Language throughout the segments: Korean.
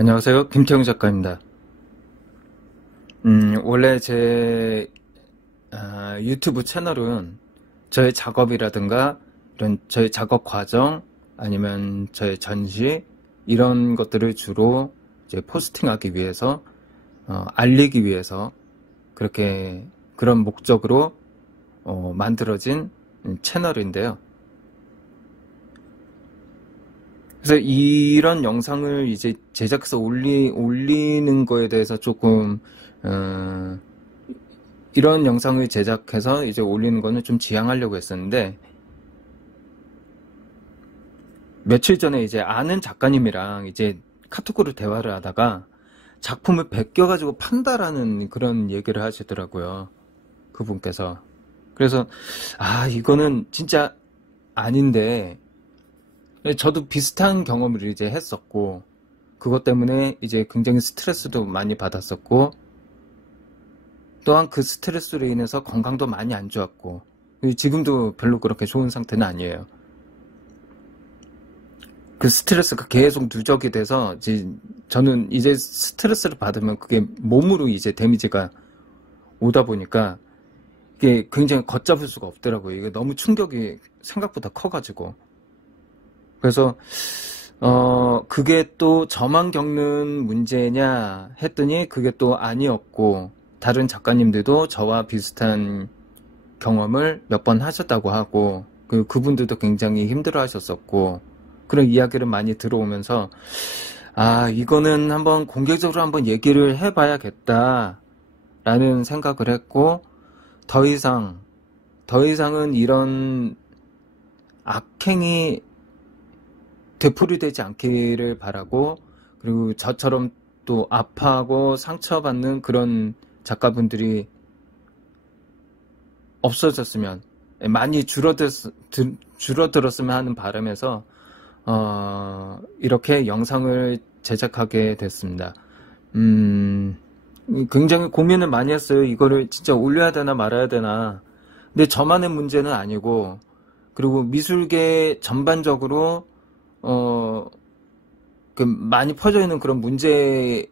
안녕하세요. 김태형 작가입니다. 원래 제 유튜브 채널은 저의 작업이라든가 이런 저의 작업 과정 아니면 저의 전시 이런 것들을 주로 이제 포스팅하기 위해서 알리기 위해서 그런 목적으로 만들어진 채널인데요. 그래서 이런 영상을 이제 제작해서 올리는 거에 대해서 조금, 이런 영상을 제작해서 이제 올리는 거는 좀 지양하려고 했었는데, 며칠 전에 이제 아는 작가님이랑 이제 카톡으로 대화를 하다가 작품을 베껴가지고 판다라는 그런 얘기를 하시더라고요. 그분께서. 그래서, 이거는 진짜 아닌데, 저도 비슷한 경험을 이제 했었고, 그것 때문에 이제 굉장히 스트레스도 많이 받았었고, 또한 그 스트레스로 인해서 건강도 많이 안 좋았고, 지금도 별로 그렇게 좋은 상태는 아니에요. 그 스트레스가 계속 누적이 돼서, 저는 이제 스트레스를 받으면 그게 몸으로 이제 데미지가 오다 보니까, 이게 굉장히 걷잡을 수가 없더라고요. 이게 너무 충격이 생각보다 커가지고. 그래서 그게 또 저만 겪는 문제냐 했더니 그게 또 아니었고, 다른 작가님들도 저와 비슷한 경험을 몇 번 하셨다고 하고, 그분들도 굉장히 힘들어 하셨었고, 그런 이야기를 많이 들어오면서 이거는 한번 공개적으로 한번 얘기를 해봐야겠다 라는 생각을 했고, 더 이상은 이런 악행이 되풀이되지 않기를 바라고, 그리고 저처럼 또 아파하고 상처받는 그런 작가분들이 없어졌으면, 많이 줄어들었으면 하는 바람에서 이렇게 영상을 제작하게 됐습니다. 굉장히 고민을 많이 했어요. 이거를 진짜 올려야 되나 말아야 되나. 근데 저만의 문제는 아니고, 그리고 미술계 전반적으로 많이 퍼져 있는 그런 문제인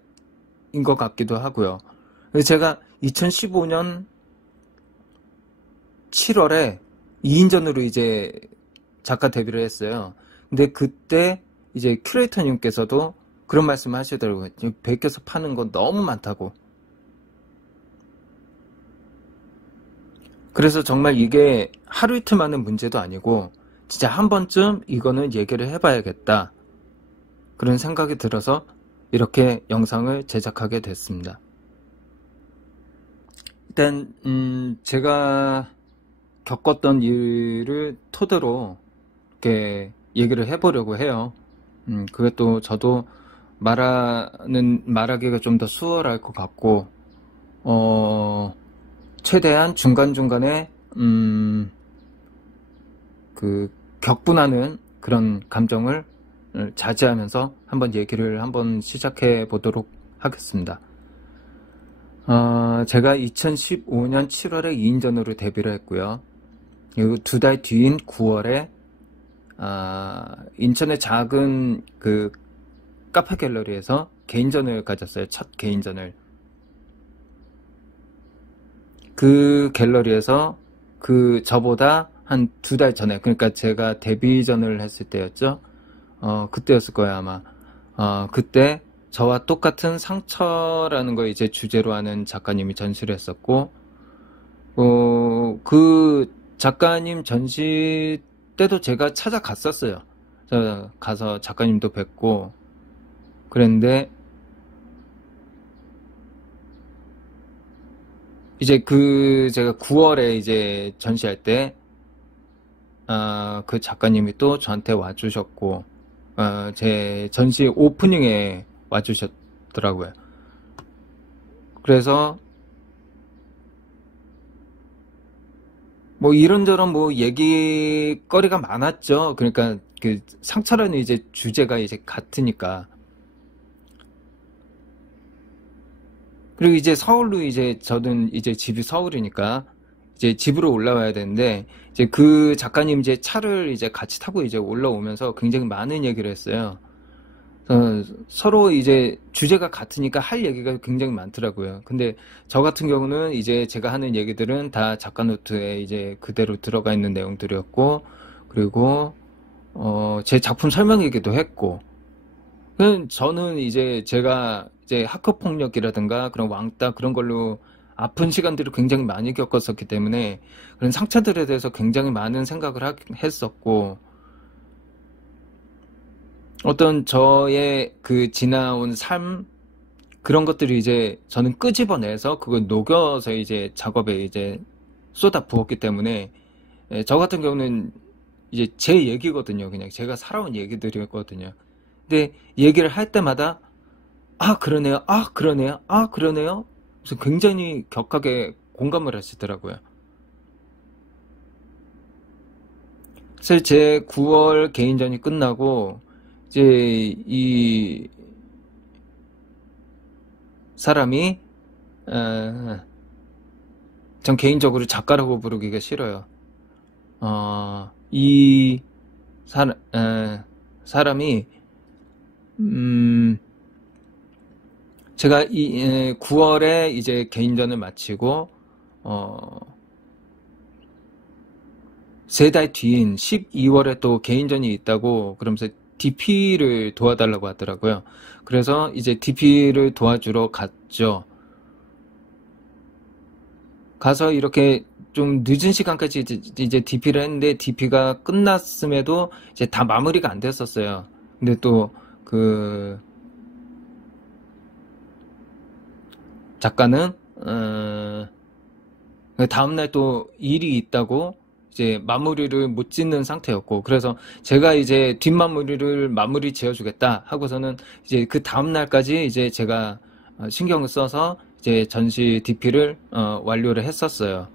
것 같기도 하고요. 제가 2015년 7월에 2인전으로 이제 작가 데뷔를 했어요. 근데 그때 이제 큐레이터님께서도 그런 말씀을 하시더라고요. 베껴서 파는 건 너무 많다고. 그래서 정말 이게 하루 이틀 만의 문제도 아니고, 진짜 한 번쯤 이거는 얘기를 해봐야겠다, 그런 생각이 들어서 이렇게 영상을 제작하게 됐습니다. 일단 제가 겪었던 일을 토대로 이렇게 얘기를 해보려고 해요. 그게 또 저도 말하기가 좀 더 수월할 것 같고, 최대한 중간중간에 격분하는 그런 감정을 자제하면서 한번 얘기를 한번 시작해 보도록 하겠습니다. 제가 2015년 7월에 2인전으로 데뷔를 했고요. 그리고 2달 뒤인 9월에 인천의 작은 그 카페 갤러리에서 개인전을 가졌어요. 첫 개인전을. 그 갤러리에서 저보다 한 2달 전에, 그러니까 제가 데뷔전을 했을 때였죠. 그때였을 거예요, 아마. 그때 저와 똑같은 상처라는 걸 이제 주제로 하는 작가님이 전시를 했었고, 그 작가님 전시 때도 제가 찾아갔었어요. 가서 작가님도 뵙고 그랬는데, 이제 제가 9월에 이제 전시할 때, 그 작가님이 또 저한테 와주셨고, 제 전시 오프닝에 와주셨더라고요. 그래서, 뭐 이런저런 뭐 얘기거리가 많았죠. 그러니까 그 상처라는 이제 주제가 이제 같으니까. 그리고 이제 서울로 이제 저는 이제 집이 서울이니까 이제 집으로 올라와야 되는데, 이제 그 작가님 이제 차를 이제 같이 타고 이제 올라오면서 굉장히 많은 얘기를 했어요. 서로 이제 주제가 같으니까 할 얘기가 굉장히 많더라고요. 근데 저 같은 경우는 이제 제가 하는 얘기들은 다 작가 노트에 이제 그대로 들어가 있는 내용들이었고, 그리고 제 작품 설명이기도 했고, 저는 이제 제가 이제 학교 폭력이라든가 그런 왕따 그런 걸로 아픈 시간들을 굉장히 많이 겪었었기 때문에 그런 상처들에 대해서 굉장히 많은 생각을 했었고, 어떤 저의 그 지나온 삶 그런 것들이 이제 저는 끄집어내서 그걸 녹여서 이제 작업에 이제 쏟아 부었기 때문에 저 같은 경우는 이제 제 얘기거든요. 그냥 제가 살아온 얘기들이었거든요. 근데 얘기를 할 때마다 아 그러네요, 아 그러네요, 아 그러네요. 그래서 굉장히 격하게 공감을 하시더라고요. 사실 제 9월 개인전이 끝나고 이제 이 사람이 전 개인적으로 작가라고 부르기가 싫어요. 이 사람이 제가 이 9월에 이제 개인전을 마치고 3달 뒤인 12월에 또 개인전이 있다고 그러면서 DP를 도와달라고 하더라고요. 그래서 이제 DP를 도와주러 갔죠. 가서 이렇게 좀 늦은 시간까지 이제 DP를 했는데 DP가 끝났음에도 이제 다 마무리가 안 됐었어요. 근데 또 그 작가는 다음날 또 일이 있다고 이제 마무리를 못 짓는 상태였고, 그래서 제가 이제 뒷마무리를 마무리 지어주겠다 하고서는 이제 그 다음날까지 이제 제가 신경을 써서 이제 전시 DP를 완료를 했었어요.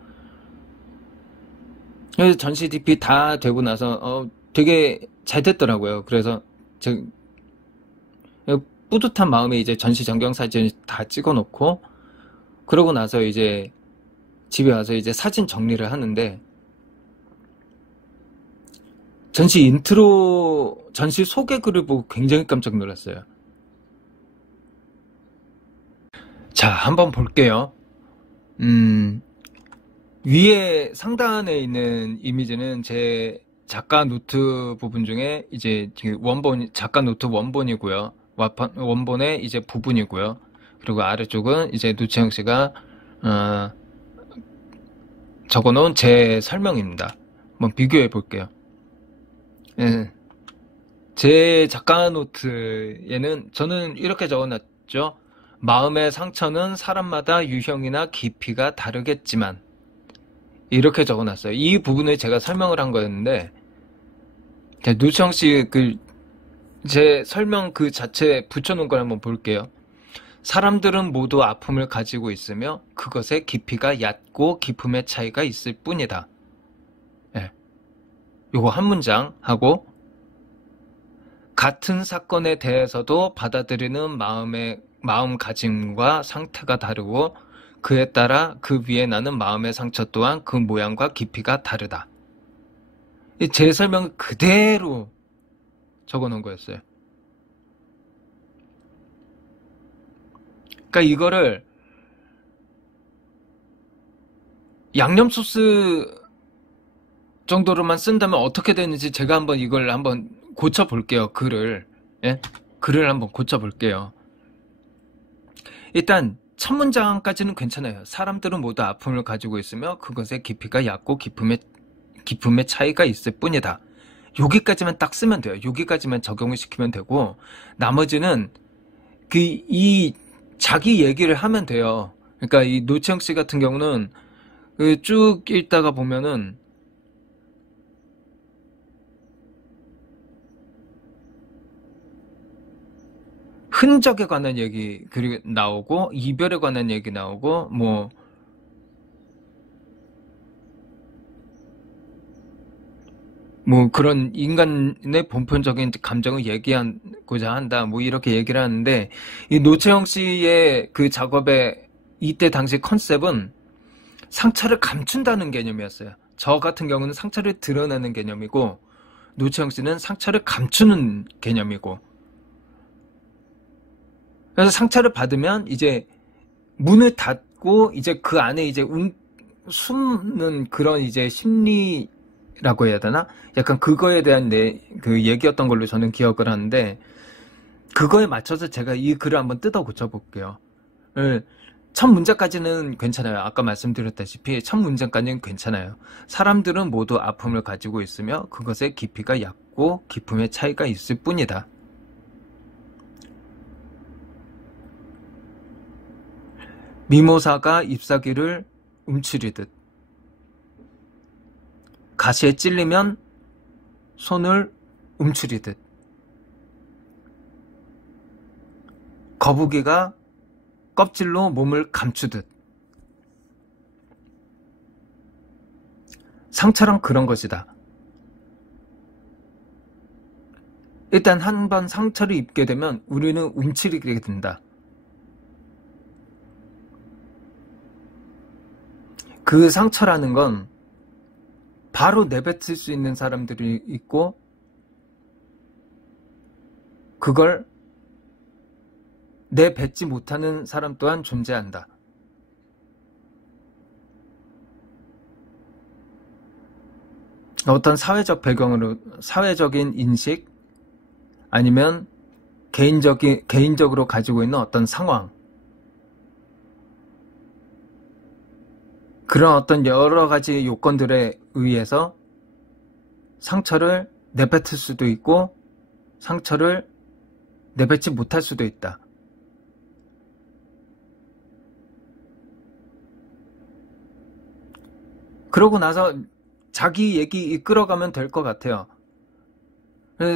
그래서 전시 DP 다 되고 나서 되게 잘 됐더라고요. 그래서 뿌듯한 마음에 이제 전시 전경 사진 다 찍어놓고, 그러고 나서 이제 집에 와서 이제 사진 정리를 하는데, 전시 인트로, 전시 소개글을 보고 굉장히 깜짝 놀랐어요. 자, 한번 볼게요. 위에 상단에 있는 이미지는 제 작가 노트 부분 중에 이제 작가 노트 원본이고요. 원본의 이제 부분이고요. 그리고 아래쪽은 이제 노채영 씨가 적어놓은 제 설명입니다. 한번 비교해 볼게요. 예. 제 작가 노트에는 저는 이렇게 적어놨죠. 마음의 상처는 사람마다 유형이나 깊이가 다르겠지만, 이렇게 적어놨어요. 이 부분을 제가 설명을 한 거였는데, 노채영 씨 제 설명 그 자체에 붙여놓은 걸 한번 볼게요. 사람들은 모두 아픔을 가지고 있으며 그것의 깊이가 얕고 깊음의 차이가 있을 뿐이다. 예. 요거 한 문장 하고, 같은 사건에 대해서도 받아들이는 마음가짐과 상태가 다르고 그에 따라 그 위에 나는 마음의 상처 또한 그 모양과 깊이가 다르다. 제 설명을 그대로 적어놓은 거였어요. 그러니까 이거를 양념 소스 정도로만 쓴다면 어떻게 되는지 제가 한번 이걸 한번 고쳐볼게요. 글을. 예? 글을 한번 고쳐볼게요. 일단 첫 문장까지는 괜찮아요. 사람들은 모두 아픔을 가지고 있으며 그것의 깊이가 얕고 깊음의 차이가 있을 뿐이다. 여기까지만 딱 쓰면 돼요. 여기까지만 적용을 시키면 되고, 나머지는 이 자기 얘기를 하면 돼요. 그러니까 이 노채영 씨 같은 경우는 쭉 읽다가 보면은 흔적에 관한 얘기 그리고 나오고, 이별에 관한 얘기 나오고, 그런 인간의 본편적인 감정을 얘기하고자 한다. 이렇게 얘기를 하는데, 이 노채영 씨의 그 작업의 이때 당시 컨셉은 상처를 감춘다는 개념이었어요. 저 같은 경우는 상처를 드러내는 개념이고, 노채영 씨는 상처를 감추는 개념이고, 그래서 상처를 받으면 이제 문을 닫고 이제 그 안에 이제 숨는 그런 이제 심리라고 해야 되나? 약간 그거에 대한 그 얘기였던 걸로 저는 기억을 하는데, 그거에 맞춰서 제가 이 글을 한번 뜯어 고쳐볼게요. 첫 문장까지는 괜찮아요. 아까 말씀드렸다시피 첫 문장까지는 괜찮아요. 사람들은 모두 아픔을 가지고 있으며 그것의 깊이가 얕고 깊음의 차이가 있을 뿐이다. 미모사가 잎사귀를 움츠리듯 가시에 찔리면 손을 움츠리듯 거북이가 껍질로 몸을 감추듯 상처란 그런 것이다. 일단 한 번 상처를 입게 되면 우리는 움츠리게 된다. 그 상처라는 건 바로 내뱉을 수 있는 사람들이 있고 그걸 내뱉지 못하는 사람 또한 존재한다. 어떤 사회적 배경으로 사회적인 인식 아니면 개인적으로 가지고 있는 어떤 상황 그런 어떤 여러 가지 요건들에 의해서 상처를 내뱉을 수도 있고 상처를 내뱉지 못할 수도 있다. 그러고 나서 자기 얘기 이끌어가면 될 것 같아요.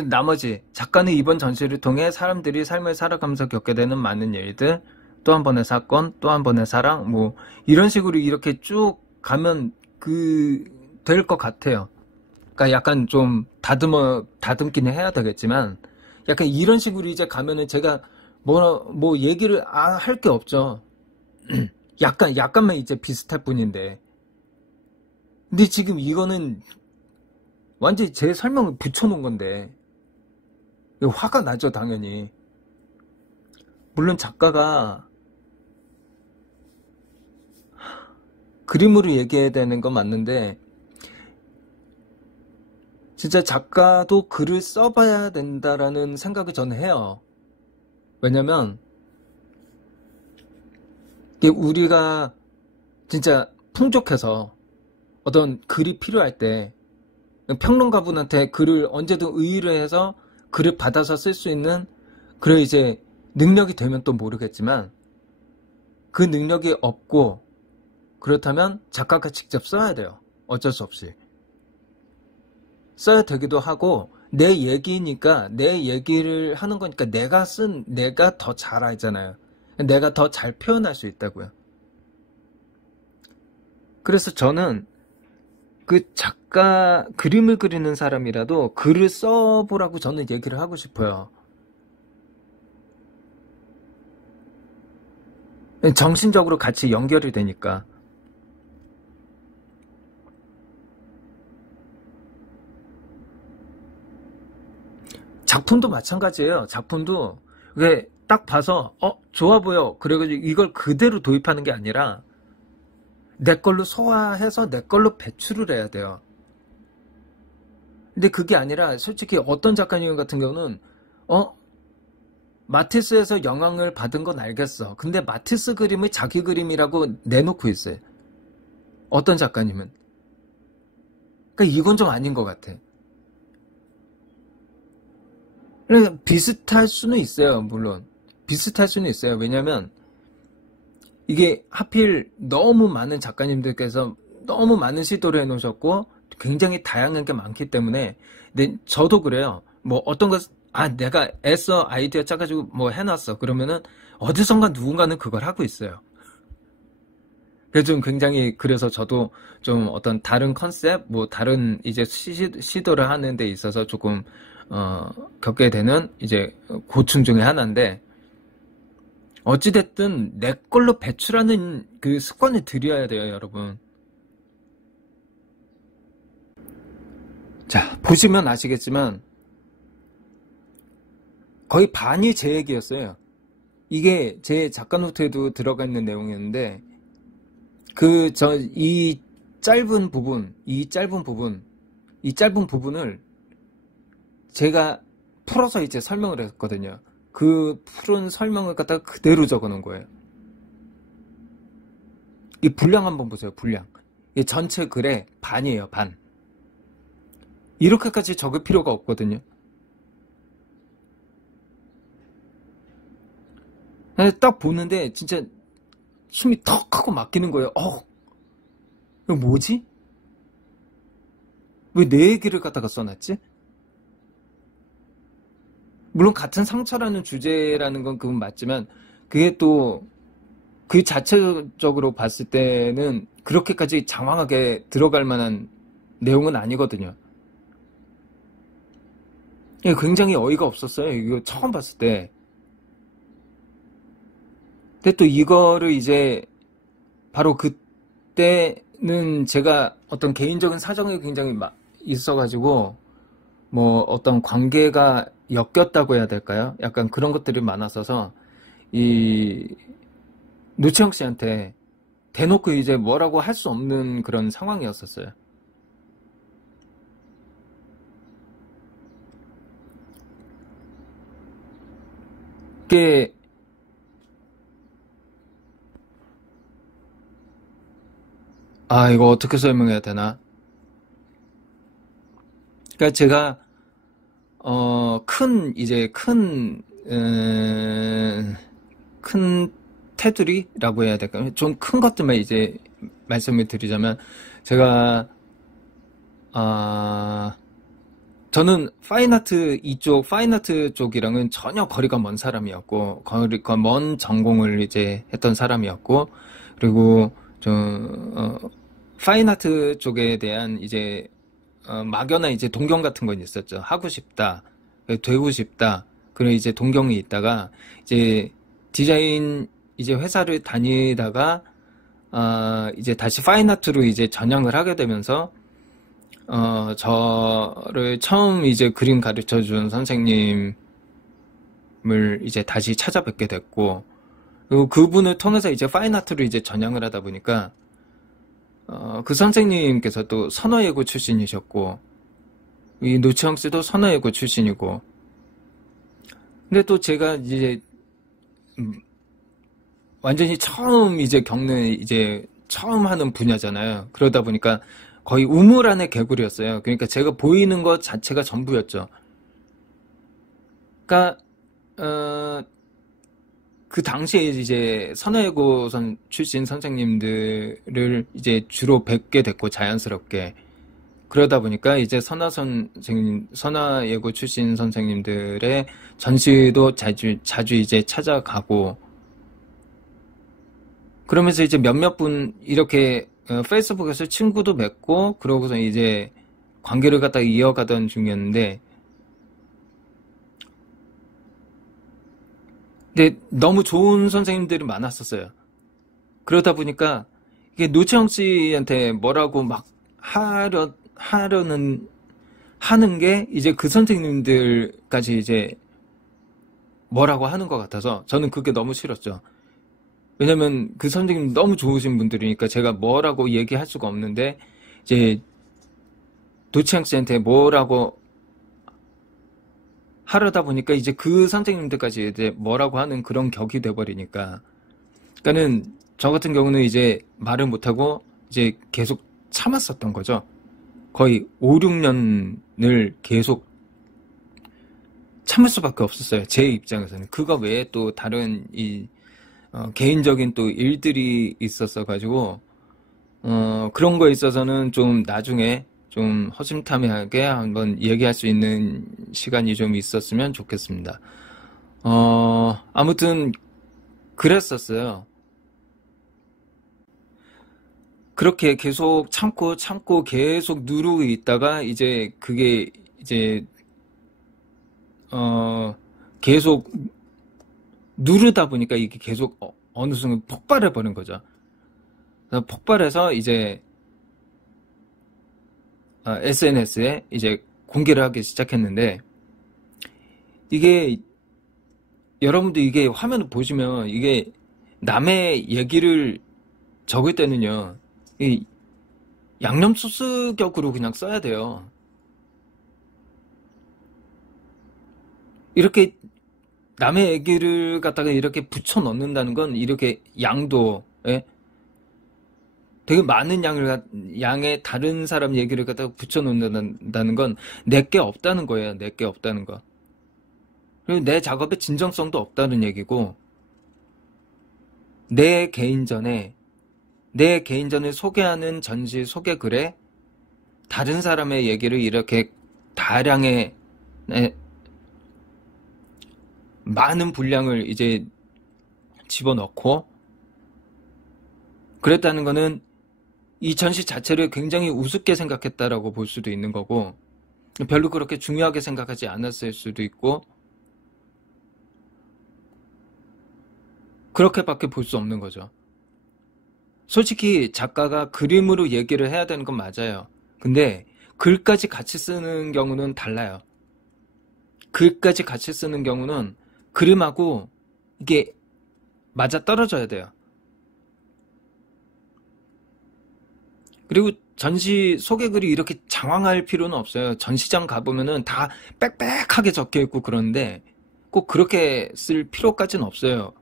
나머지 작가는 이번 전시를 통해 사람들이 삶을 살아가면서 겪게 되는 많은 일들, 또 한 번의 사건, 또 한 번의 사랑, 뭐 이런 식으로 이렇게 쭉 가면 될 것 같아요. 그러니까 약간 좀 다듬기는 해야 되겠지만 약간 이런 식으로 이제 가면은 제가 뭐 얘기를 할 게 없죠. 약간만 이제 비슷할 뿐인데. 근데 지금 이거는 완전히 제 설명을 붙여놓은 건데 화가 나죠, 당연히. 물론 작가가 그림으로 얘기해야 되는 건 맞는데 진짜 작가도 글을 써봐야 된다라는 생각을 저는 해요. 왜냐면 우리가 진짜 풍족해서 어떤 글이 필요할 때 평론가분한테 글을 언제든 의뢰해서 글을 받아서 쓸 수 있는 그런 이제 능력이 되면 또 모르겠지만 그 능력이 없고 그렇다면 작가가 직접 써야 돼요. 어쩔 수 없이. 써야 되기도 하고 내 얘기니까 내 얘기를 하는 거니까 내가 더 잘 알잖아요. 내가 더 잘 표현할 수 있다고요. 그래서 저는 그 작가 그림을 그리는 사람이라도 글을 써보라고 저는 얘기를 하고 싶어요. 정신적으로 같이 연결이 되니까. 작품도 마찬가지예요. 작품도 왜 딱 봐서 좋아 보여. 그래가지고 이걸 그대로 도입하는 게 아니라 내 걸로 소화해서 내 걸로 배출을 해야 돼요. 근데 그게 아니라 솔직히 어떤 작가님 같은 경우는 마티스에서 영향을 받은 건 알겠어. 근데 마티스 그림을 자기 그림이라고 내놓고 있어요. 어떤 작가님은. 그러니까 이건 좀 아닌 것 같아. 그러니까 비슷할 수는 있어요. 물론. 비슷할 수는 있어요. 왜냐면 이게 하필 너무 많은 작가님들께서 너무 많은 시도를 해놓으셨고 굉장히 다양한 게 많기 때문에 근데 저도 그래요. 뭐 어떤 것 내가 애써 아이디어 짜가지고 뭐 해놨어. 그러면은 어디선가 누군가는 그걸 하고 있어요. 그래서 좀 굉장히 그래서 저도 좀 어떤 다른 컨셉 뭐 다른 이제 시도를 하는 데 있어서 조금 겪게 되는 이제 고충 중에 하나인데 어찌됐든 내 걸로 배출하는 그 습관을 들여야 돼요, 여러분. 자, 보시면 아시겠지만 거의 반이 제 얘기였어요. 이게 제 작가 노트에도 들어가 있는 내용이었는데, 이 짧은 부분을 제가 풀어서 이제 설명을 했거든요. 그 푸른 설명을 갖다가 그대로 적어 놓은 거예요. 이 분량 한번 보세요, 분량. 이 전체 글의 반이에요, 반. 이렇게까지 적을 필요가 없거든요. 딱 보는데 진짜 숨이 턱 하고 막히는 거예요. 이거 뭐지? 왜 내 얘기를 갖다가 써놨지? 물론 같은 상처라는 주제라는 건 그건 맞지만, 그게 또 그 자체적으로 봤을 때는 그렇게까지 장황하게 들어갈 만한 내용은 아니거든요. 굉장히 어이가 없었어요. 이거 처음 봤을 때. 근데 또 이거를 이제 바로 그때는 제가 어떤 개인적인 사정이 굉장히 있어가지고 뭐 어떤 관계가 엮였다고 해야 될까요? 약간 그런 것들이 많았어서 이 노치영 씨한테 대놓고 이제 뭐라고 할 수 없는 그런 상황이었었어요. 이게 이거 어떻게 설명해야 되나? 그러니까 제가 큰 테두리라고 해야 될까요? 좀 큰 것들만 이제 말씀을 드리자면, 제가 저는 파인아트 쪽이랑은 전혀 거리가 먼 사람이었고, 거리가 먼 전공을 이제 했던 사람이었고, 그리고 파인아트 쪽에 대한 이제 막연한 이제 동경 같은 건 있었죠. 하고 싶다, 되고 싶다, 그런 이제 동경이 있다가 이제 디자인 이제 회사를 다니다가 이제 다시 파인아트로 이제 전향을 하게 되면서 저를 처음 이제 그림 가르쳐 준 선생님을 이제 다시 찾아뵙게 됐고, 그리고 그분을 통해서 이제 파인아트로 이제 전향을 하다 보니까 그 선생님께서 또 선어예고 출신이셨고, 이 노치영 씨도 선어예고 출신이고, 근데 또 제가 이제 완전히 처음 이제 처음 하는 분야잖아요. 그러다 보니까 거의 우물 안의 개구리였어요. 그러니까 제가 보이는 것 자체가 전부였죠. 그러니까 그 당시에 이제 선어예고 출신 선생님들을 이제 주로 뵙게 됐고, 자연스럽게. 그러다 보니까 이제 선화예고 출신 선생님들의 전시도 자주 이제 찾아가고, 그러면서 이제 몇몇 분 이렇게 페이스북에서 친구도 맺고, 그러고서 이제 관계를 갖다가 이어가던 중이었는데, 근데 너무 좋은 선생님들이 많았었어요. 그러다 보니까 이게 노채영 씨한테 뭐라고 막 하는 게 이제 그 선생님들까지 이제 뭐라고 하는 것 같아서 저는 그게 너무 싫었죠. 왜냐면 그 선생님 너무 좋으신 분들이니까 제가 뭐라고 얘기할 수가 없는데, 이제 노채영 씨한테 뭐라고 하려다 보니까 이제 그 선생님들까지 이제 뭐라고 하는 그런 격이 돼버리니까, 그러니까는 저 같은 경우는 이제 말을 못하고 이제 계속 참았었던 거죠. 거의 5, 6년을 계속 참을 수밖에 없었어요. 제 입장에서는. 그거 외에 또 다른 개인적인 또 일들이 있었어가지고, 그런 거에 있어서는 좀 나중에 좀 허심탄회하게 한번 얘기할 수 있는 시간이 좀 있었으면 좋겠습니다. 아무튼 그랬었어요. 그렇게 계속 참고 계속 누르고 있다가 이제 그게 이제 계속 누르다 보니까 이게 계속 어느 순간 폭발해 버린 거죠. 폭발해서 이제 SNS에 이제 공개를 하기 시작했는데, 이게 여러분도 이게 화면을 보시면 이게 남의 얘기를 적을 때는요, 이 양념 소스 격으로 그냥 써야 돼요. 이렇게 남의 얘기를 갖다가 이렇게 붙여 넣는다는 건 이렇게 양도, 예? 되게 많은 양의 다른 사람 얘기를 갖다가 붙여 놓는다는 건 내게 없다는 거예요. 내게 없다는 거. 그리고 내 작업에 진정성도 없다는 얘기고, 내 개인전에 소개하는 전시 소개글에 다른 사람의 얘기를 이렇게 다량의 많은 분량을 이제 집어넣고 그랬다는 거는 이 전시 자체를 굉장히 우습게 생각했다라고 볼 수도 있는 거고, 별로 그렇게 중요하게 생각하지 않았을 수도 있고, 그렇게밖에 볼 수 없는 거죠. 솔직히 작가가 그림으로 얘기를 해야 되는 건 맞아요. 근데 글까지 같이 쓰는 경우는 달라요. 글까지 같이 쓰는 경우는 그림하고 이게 맞아 떨어져야 돼요. 그리고 전시 소개글이 이렇게 장황할 필요는 없어요. 전시장 가보면은 다 빽빽하게 적혀 있고 그런데 꼭 그렇게 쓸 필요까지는 없어요.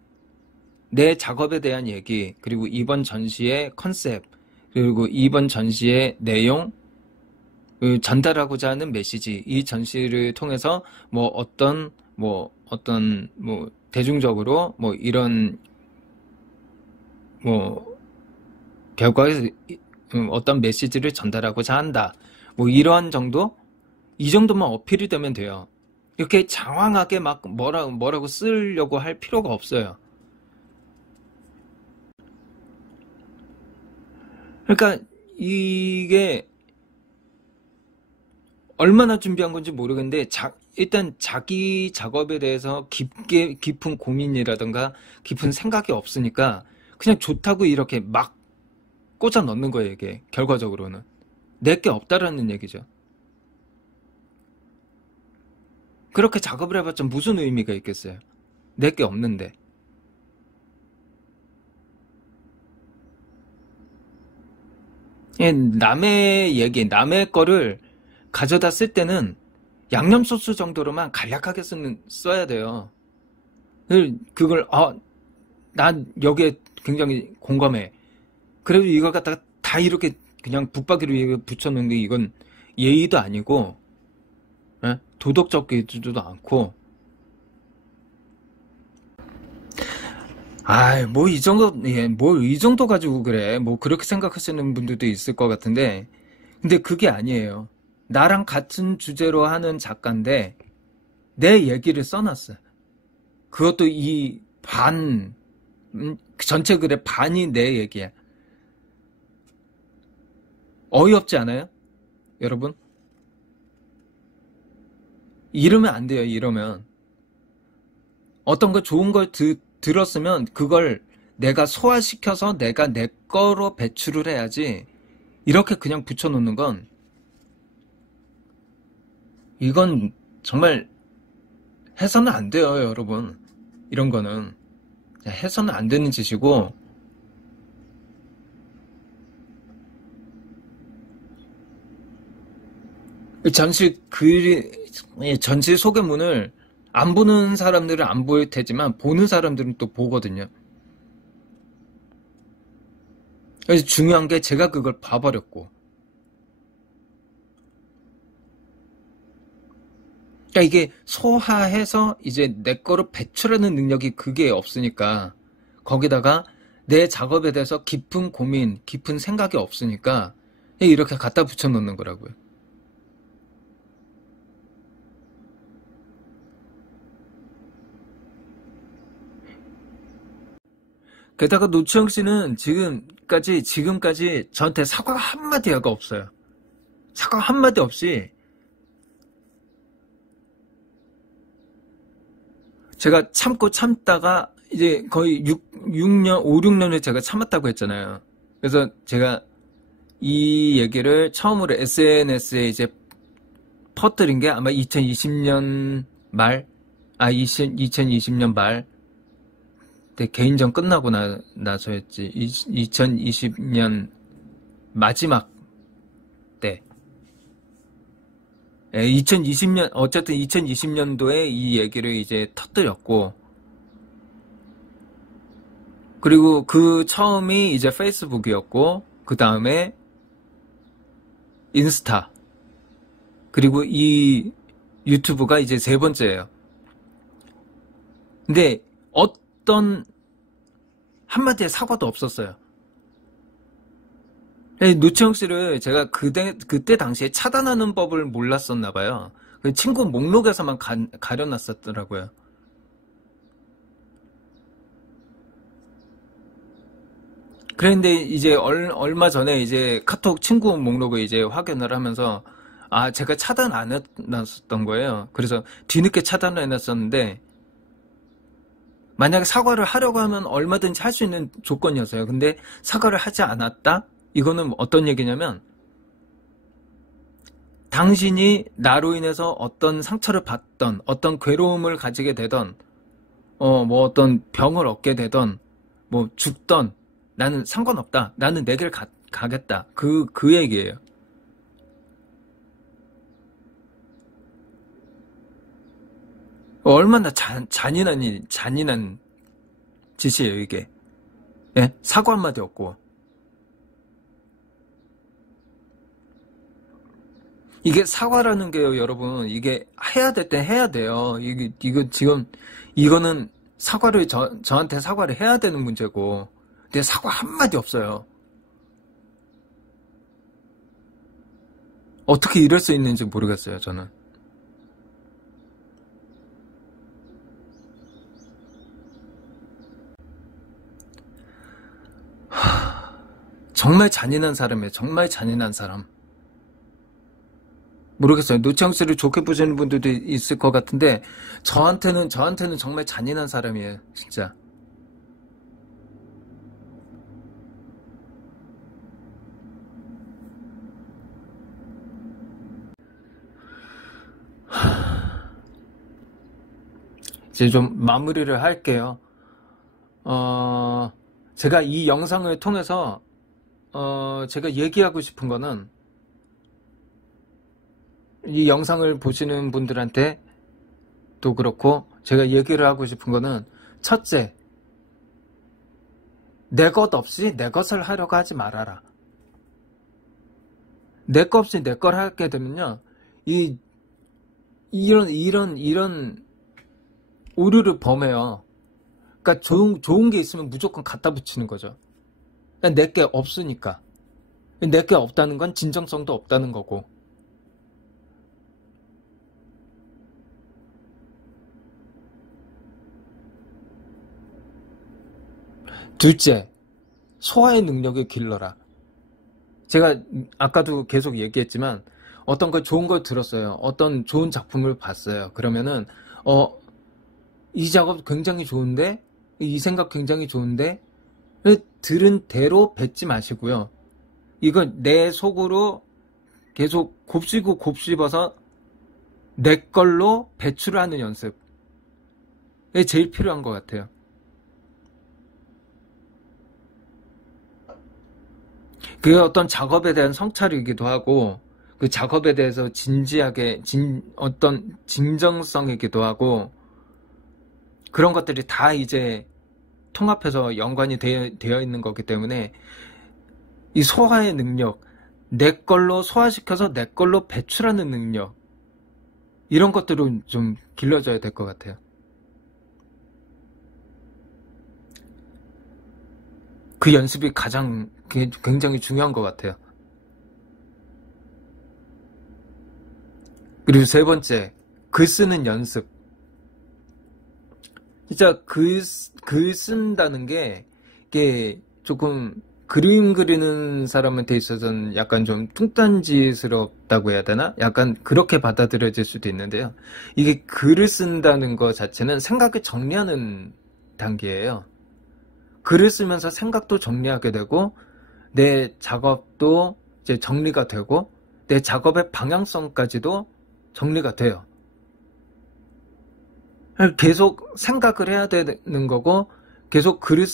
내 작업에 대한 얘기, 그리고 이번 전시의 컨셉, 그리고 이번 전시의 내용, 전달하고자 하는 메시지, 이 전시를 통해서 어떤 대중적으로 이런 결과에 어떤 메시지를 전달하고자 한다. 이러한 정도? 이 정도만 어필이 되면 돼요. 이렇게 장황하게 막 뭐라고 쓰려고 할 필요가 없어요. 그러니까 이게 얼마나 준비한 건지 모르겠는데 일단 자기 작업에 대해서 깊은 고민이라든가 깊은 생각이 없으니까 그냥 좋다고 이렇게 막 꽂아 넣는 거예요. 이게 결과적으로는 내게 없다라는 얘기죠. 그렇게 작업을 해봤자 무슨 의미가 있겠어요. 내게 없는데. 남의 얘기, 남의 거를 가져다 쓸 때는 양념소스 정도로만 간략하게 써야 돼요. 그걸, 난 여기에 굉장히 공감해. 그래도 이걸 갖다가 다 이렇게 그냥 붙박이로 붙여놓는 게 이건 예의도 아니고, 도덕적이지도 않고, 이 정도 가지고 그래. 그렇게 생각하시는 분들도 있을 것 같은데, 근데 그게 아니에요. 나랑 같은 주제로 하는 작가인데, 내 얘기를 써놨어. 그것도 전체 글의 반이 내 얘기야. 어이없지 않아요? 여러분? 이러면 안 돼요, 이러면. 어떤 거 좋은 걸 들었으면 그걸 내가 소화시켜서 내가 내 거로 배출을 해야지. 이렇게 그냥 붙여놓는 건 이건 정말 해서는 안 돼요, 여러분. 이런 거는 해서는 안 되는 짓이고, 전시 소개문을 안 보는 사람들은 안 보일 테지만 보는 사람들은 또 보거든요. 그래서 중요한 게 제가 그걸 봐버렸고, 그러니까 이게 소화해서 이제 내 거로 배출하는 능력이 그게 없으니까, 거기다가 내 작업에 대해서 깊은 고민, 깊은 생각이 없으니까 이렇게 갖다 붙여 놓는 거라고요. 게다가 노치영 씨는 지금까지 저한테 사과 한마디가 없어요. 사과 한마디 없이 제가 참다가 이제 거의 5, 6년을 제가 참았다고 했잖아요. 그래서 제가 이 얘기를 처음으로 SNS에 이제 퍼뜨린 게 아마 2020년 말, 2020년 말, 때 개인전 끝나고 나서였지. 2020년 마지막 때. 2020년, 어쨌든 2020년도에 이 얘기를 이제 터뜨렸고, 그리고 그 처음이 이제 페이스북이었고, 그 다음에 인스타, 그리고 이 유튜브가 이제 세 번째예요. 근데 어떤 한마디의 사과도 없었어요. 노채영 씨를 제가 그때 당시에 차단하는 법을 몰랐었나 봐요. 친구 목록에서만 가려놨었더라고요. 그런데 이제 얼마 전에 이제 카톡 친구 목록을 이제 확인을 하면서 제가 차단 안 해놨었던 거예요. 그래서 뒤늦게 차단을 해놨었는데 만약에 사과를 하려고 하면 얼마든지 할 수 있는 조건이었어요. 근데 사과를 하지 않았다? 이거는 어떤 얘기냐면 당신이 나로 인해서 어떤 상처를 받던 어떤 괴로움을 가지게 되던 뭐 어떤 병을 얻게 되던 뭐 죽던 나는 상관없다. 나는 내 길 가겠다. 그 얘기예요. 얼마나 잔인한 짓이에요, 이게. 예? 사과 한마디 없고. 이게 사과라는 게요, 여러분. 이게 해야 될 때 해야 돼요. 이거 지금, 이거는 사과를, 저한테 사과를 해야 되는 문제고. 근데 사과 한마디 없어요. 어떻게 이럴 수 있는지 모르겠어요, 저는. 정말 잔인한 사람이에요. 정말 잔인한 사람. 모르겠어요. 노채영 씨를 좋게 보시는 분들도 있을 것 같은데 저한테는 정말 잔인한 사람이에요. 진짜. 이제 좀 마무리를 할게요. 제가 이 영상을 통해서 제가 얘기하고 싶은 거는 이 영상을 보시는 분들한테 또 그렇고 제가 얘기를 하고 싶은 거는 첫째, 내 것 없이 내 것을 하려고 하지 말아라. 내 것 없이 내 걸 하게 되면요, 이런 오류를 범해요. 그러니까 좋은 게 있으면 무조건 갖다 붙이는 거죠. 내 게 없으니까. 내 게 없다는 건 진정성도 없다는 거고. 둘째, 소화의 능력을 길러라. 제가 아까도 계속 얘기했지만 어떤 걸 좋은 걸 들었어요. 어떤 좋은 작품을 봤어요. 그러면은 이 작업 굉장히 좋은데, 이 생각 굉장히 좋은데, 들은 대로 뱉지 마시고요. 이건 내 속으로 계속 곱씹어서 내 걸로 배출을 하는 연습. 이게 제일 필요한 것 같아요. 그게 어떤 작업에 대한 성찰이기도 하고, 그 작업에 대해서 진지하게, 어떤 진정성이기도 하고, 그런 것들이 다 이제 통합해서 연관이 되어 있는 거기 때문에, 이 소화의 능력, 내 걸로 소화시켜서 내 걸로 배출하는 능력, 이런 것들은 좀 길러져야 될 것 같아요. 그 연습이 굉장히 중요한 것 같아요. 그리고 세 번째, 글 쓰는 연습. 진짜 글 쓴다는 게, 이게 조금 그림 그리는 사람한테 있어서는 약간 좀 뚱딴지스럽다고 해야 되나? 약간 그렇게 받아들여질 수도 있는데요. 이게 글을 쓴다는 것 자체는 생각을 정리하는 단계예요. 글을 쓰면서 생각도 정리하게 되고, 내 작업도 이제 정리가 되고, 내 작업의 방향성까지도 정리가 돼요. 계속 생각을 해야 되는 거고, 계속 글을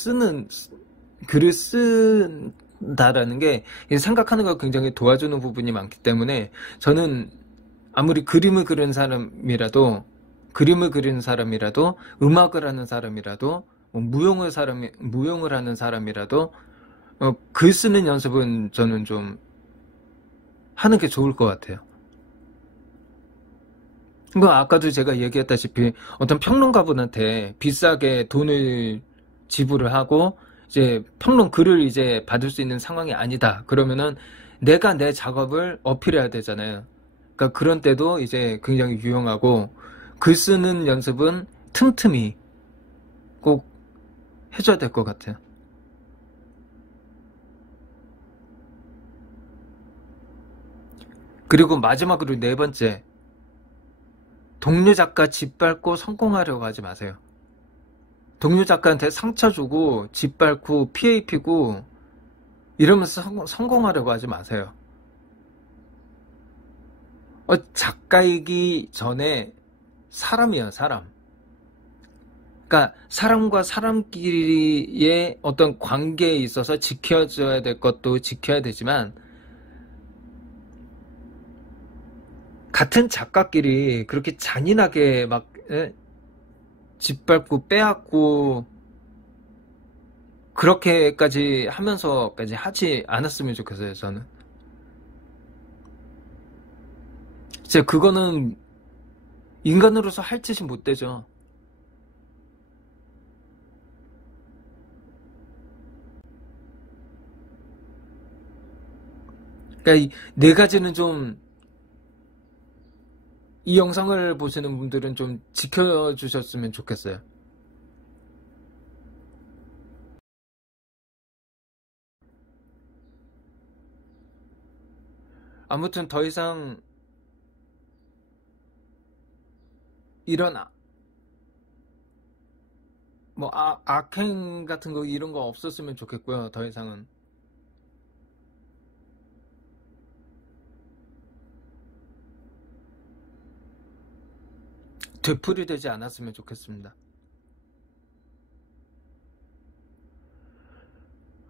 쓴다라는 게 생각하는 걸 굉장히 도와주는 부분이 많기 때문에 저는 아무리 그림을 그리는 사람이라도, 음악을 하는 사람이라도, 뭐 무용을 하는 사람이라도, 글 쓰는 연습은 저는 좀 하는 게 좋을 것 같아요. 아까도 제가 얘기했다시피 어떤 평론가분한테 비싸게 돈을 지불을 하고 이제 평론 글을 이제 받을 수 있는 상황이 아니다. 그러면은 내가 내 작업을 어필해야 되잖아요. 그러니까 그런 때도 이제 굉장히 유용하고 글 쓰는 연습은 틈틈이 꼭 해줘야 될 것 같아요. 그리고 마지막으로 네 번째, 동료 작가 짓밟고 성공하려고 하지 마세요. 동료 작가한테 상처 주고 짓밟고 피해 입히고 이러면서 성공하려고 하지 마세요. 작가이기 전에 사람이에요, 사람. 그러니까 사람과 사람끼리의 어떤 관계에 있어서 지켜줘야 될 것도 지켜야 되지만 같은 작가끼리 그렇게 잔인하게 막 짓밟고 빼앗고 그렇게까지 하면서까지 하지 않았으면 좋겠어요, 저는. 진짜 그거는 인간으로서 할 짓이 못 되죠. 그러니까 이 네 가지는 좀 이 영상을 보시는 분들은 좀 지켜주셨으면 좋겠어요. 아무튼 더 이상 이런 악행 같은 거 이런 거 없었으면 좋겠고요. 더 이상은 되풀이되지 않았으면 좋겠습니다.